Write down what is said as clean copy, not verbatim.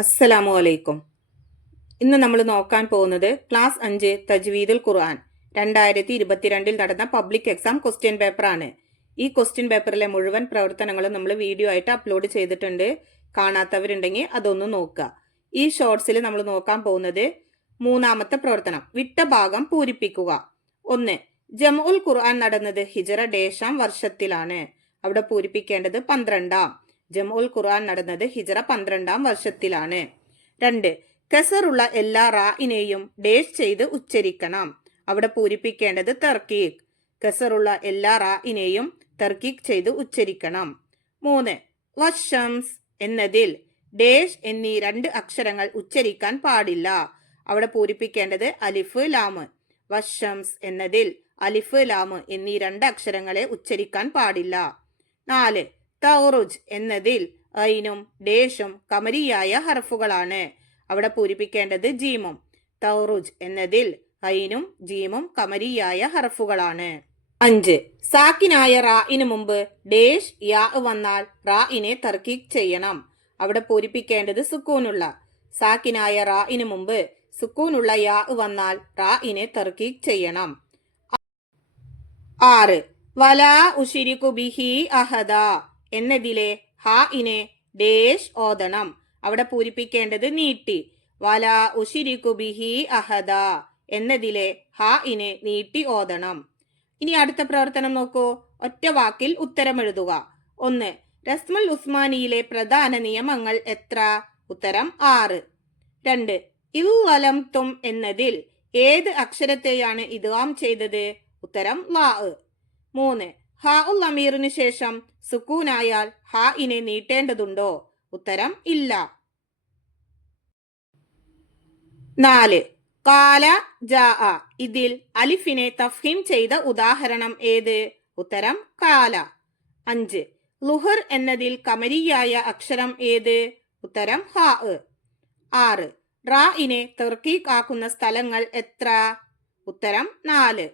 അസ്സലാമു അലൈക്കും. ഇന്ന് നമ്മൾ നോക്കാൻ പോകുന്നത് ക്ലാസ് 5 തജ്വീദുൽ ഖുർആൻ 2022 നടന്ന പബ്ലിക് എക്സാം ക്വസ്റ്റ്യൻ പേപ്പറാണ്. ഈ ക്വസ്റ്റ്യൻ പേപ്പറിലെ മുഴുവൻ പ്രവർത്തനങ്ങളും നമ്മൾ വീഡിയോ ആയിട്ട് അപ്ലോഡ് ചെയ്തിട്ടുണ്ട്. കാണാത്തവരുണ്ടെങ്കിൽ അതൊന്ന് നോക്കുക. ഈ ഷോർട്സിൽ നമ്മൾ നോക്കാൻ പോകുന്നത് മൂന്നാമത്തെ പ്രവർത്തനം, വിട്ട ഭാഗം പൂരിപ്പിക്കുക. 1. ജംഉൽ ഖുർആൻ നടന്നത് ഹിജറ ഡേശാം വർഷത്തിലാണ്. അവിടെ പൂരിപ്പിക്കേണ്ടത് 12-ആം. ജംഉൽ ഖുർആൻ നടന്നത് ഹിജറ 12-ആം വർഷത്തിലാണ്. 2. കസറുള്ള എല്ലാ റായിനെയും ഡേഷ് ചെയ്ത് ഉച്ചരിക്കണം. അവിടെ പൂരിപ്പിക്കേണ്ടത് തർക്കീഖ്. കസറുള്ള എല്ലാ റായിനെയും തർക്കീഖ് ചെയ്ത് ഉച്ചരിക്കണം. 3. വശംസ് എന്നതിൽ ഡേഷ് എന്നീ 2 അക്ഷരങ്ങൾ ഉച്ചരിക്കാൻ പാടില്ല. അവിടെ പൂരിപ്പിക്കേണ്ടത് അലിഫ് ലാമ്. വശംസ് എന്നതിൽ അലിഫ് ലാമ് എന്നീ 2 അക്ഷരങ്ങളെ ഉച്ചരിക്കാൻ പാടില്ല. 4. തൗറുജ് എന്നതിൽ ഐനും ഡേഷും കമരിയായ ഹർഫുകളാണ്. അവിടെ പൂരിപ്പിക്കേണ്ടത് ജീമും. തൗറുജ് എന്നതിൽ ഐനും ജീമും കമരിയായ ഹർഫുകളാണ്. 5. സാക്കിനായ റായിന് മുമ്പ് ഡേഷ് യാ വന്നാൽ റായിനെ തർക്കീഖ് ചെയ്യണം. അവിടെ പൂരിപ്പിക്കേണ്ടത് സുക്കൂനുള്ള. സാക്കിനായ റായിന് മുമ്പ് സുക്കൂനുള്ള യാ വന്നാൽ റായിനെ തർക്കീഖ് ചെയ്യണം. 6. വലാ ഉശിരികു ബിഹി അഹദ എന്നതിലെ ഹാഇനെ ഡേഷ് ഓതണം. അവിടെ പൂരിപ്പിക്കേണ്ടത് നീട്ടി. വലാ ഉശിരികു ബിഹി അഹദ എന്നതിലെ ഹാഇനെ നീട്ടി ഓതണം. ഇനി അടുത്ത പ്രവർത്തനം നോക്കൂ. ഒറ്റ വാക്കിൽ ഉത്തരം എഴുതുക. 1. റസ്മുൽ ഉസ്മാനിയിലെ പ്രധാന നിയമങ്ങൾ എത്ര? ഉത്തരം 6. 2. ഇൽവലംതും എന്നതിൽ ഏത് അക്ഷരത്തെയാണ് ഇദ്ഗാം ചെയ്തത്? ഉത്തരം ലാ. 3. ഹാ ഉൽ അമീറിന് ശേഷം സുക്കൂനായാൽ ഹാഇനെ നീട്ടേണ്ടതുണ്ടോ? ഉത്തരം ഇല്ല. 4. കാല ജാ ഇതിൽ അലിഫിനെ തഫ്ഹീം ചെയ്ത ഉദാഹരണം ഏത്? ഉത്തരം കാല. 5. ലുഹർ എന്നതിൽ കമരിയായ അക്ഷരം ഏത്? ഉത്തരം ഹാ. 6. റായിനെ തർക്കീഖ് ആക്കുന്ന സ്ഥലങ്ങൾ എത്ര? ഉത്തരം 4.